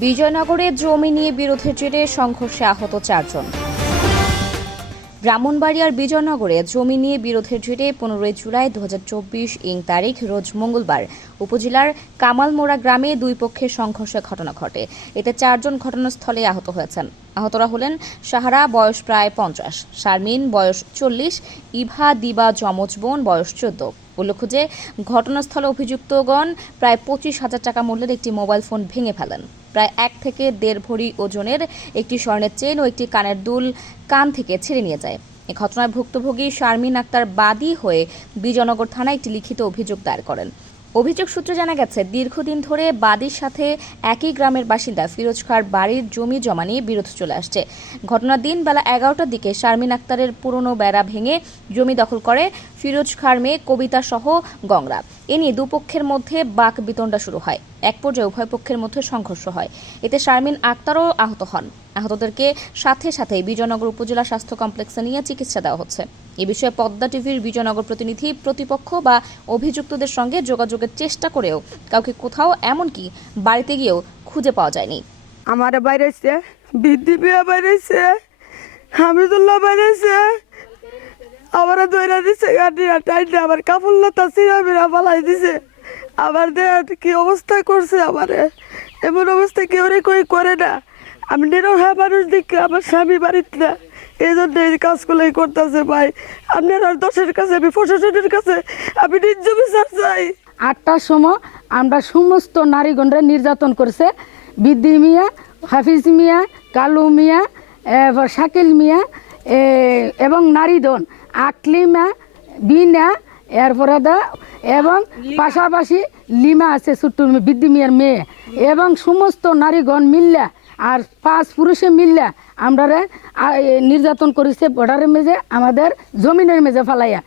বিজয়নগরে জমি নিয়ে বিরোধের জেরে সংঘর্ষে আহত চারজন। ব্রাহ্মণবাড়িয়ার বিজয়নগরে জমি নিয়ে বিরোধের জেরে পনেরোই জুলাই দু হাজার চব্বিশ ইং তারিখ রোজ মঙ্গলবার উপজেলার কামালমোড়া গ্রামে দুই পক্ষের সংঘর্ষের ঘটনা ঘটে। এতে চারজন ঘটনাস্থলে আহত হয়েছেন। আহতরা হলেন সাহারা, বয়স প্রায় পঞ্চাশ। শারমিন, বয়স চল্লিশ। ইভা, দিবা, যমজ বোন, বয়স চোদ্দ। উল্লেখ্য যে, ঘটনাস্থলে অভিযুক্তগণ প্রায় পঁচিশ হাজার টাকা মূল্যের একটি মোবাইল ফোন ভেঙে ফেলেন। প্রায় এক থেকে দেড় ভরি ওজনের একটি স্বর্ণের চেন ও একটি কানের দুল কান থেকে ছিঁড়ে নিয়ে যায়। এ ঘটনায় ভুক্তভোগী শারমিন আক্তার বাদী হয়ে বিজয়নগর থানায় একটি লিখিত অভিযোগ দায়ের করেন। অভিযোগ সূত্রে জানা গেছে, দীর্ঘদিন ধরে বাদীর সাথে একই গ্রামের বাসিন্দা ফিরোজ খার বাড়ির জমি জমা নিয়ে বিরোধ চলে আসছে। ঘটনার দিন বেলা এগারোটার দিকে শারমিন আক্তারের পুরনো বেড়া ভেঙে জমি দখল করে ফিরোজ খার মেয়ে কবিতা সহ গংরা এ নিয়ে দুপক্ষের মধ্যে বাক বিতণ্ডা শুরু হয়। এক পর্যায়ে উভয় পক্ষের মধ্যে সংঘর্ষ হয়। এতে শারমিন আক্তারও আহত হন। আহতদেরকে সাথে সাথে বিজয়নগর উপজেলা স্বাস্থ্য কমপ্লেক্সে নিয়ে চিকিৎসা দেওয়া হচ্ছে। এ বিষয়ে পদ্মা টিভির বিজয়নগর প্রতিনিধি, প্রতিপক্ষ বা অভিযুক্তদের সঙ্গে যোগাযোগের চেষ্টা করেও কাউকে কোথাও এমনকি বাড়িতে গিয়েও খুঁজে পাওয়া যায়নি। আমার বাইরেছে বৃদ্ধি বিয়া বাইরেছে হামিদুল্লাহ বাইরেছে আমার দৈরা দিছে গাড়ি টাইটে আমার কাপড় লতা সিরা বিরা পালাই দিছে। আমার দেহ কি অবস্থা করছে আমারে? এমন অবস্থা কেউ রে কই করে না। আমি নিরহা মানুষ দেখে আমার স্বামী বাড়িতে না। এই জন্য এই কাজগুলোই করতেছে ভাই। আপনার আর দশের কাছে আমি প্রশাসনের কাছে আমি নিজ বিচার চাই। আটটার সময় আমরা সমস্ত নারীগণরা নির্যাতন করছে। বিদ্যি মিয়া হাফিজ মিয়া কালু মিয়া শাকিল মিয়া এবং নারীদন আকলিমা বিনা এরপরে দা এবং পাশাপাশি লিমা আছে ছোট্ট বিদ্যি মিয়ার মেয়ে। এবং সমস্ত নারীগণ মিল্লা আর পাঁচ পুরুষে মিললে আমরা নির্যাতন করেছে বর্ডারের মেঝে আমাদের জমিনের মেঝে ফালাইয়া।